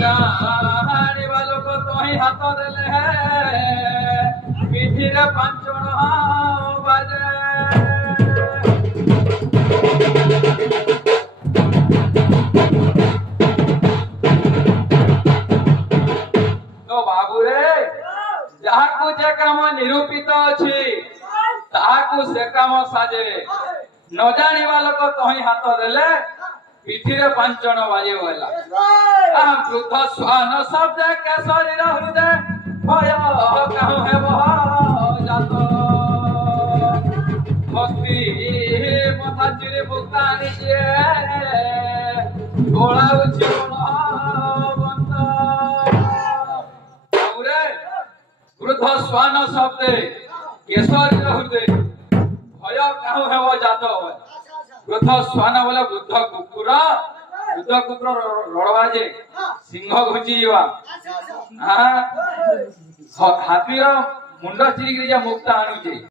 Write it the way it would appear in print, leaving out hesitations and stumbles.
जानिबा लोक तोही हाथ देले पिठीरे पांचण बाजे तो बाबू रे जहाकू जे काम निरूपित अछि ताहाकू से काम साजे न जानिबा लोक तोही हाथ देले पिठीरे पांचण बाजे होला वृद्ध श्वान शब्द केसरी हृदय भय कहूँ है जात मस्ती मथा चिरी भुक्तानी जे घोड़ाउछि बंत वृद्ध श्वान शब्द केसरी हृदय भय कहूँ है जात वृद्ध श्वान बोले वृद्ध कुकुर रड़वा जे सिंह घुची जीवा हाथीर मुंड चिरिक मुक्ता आणुचे।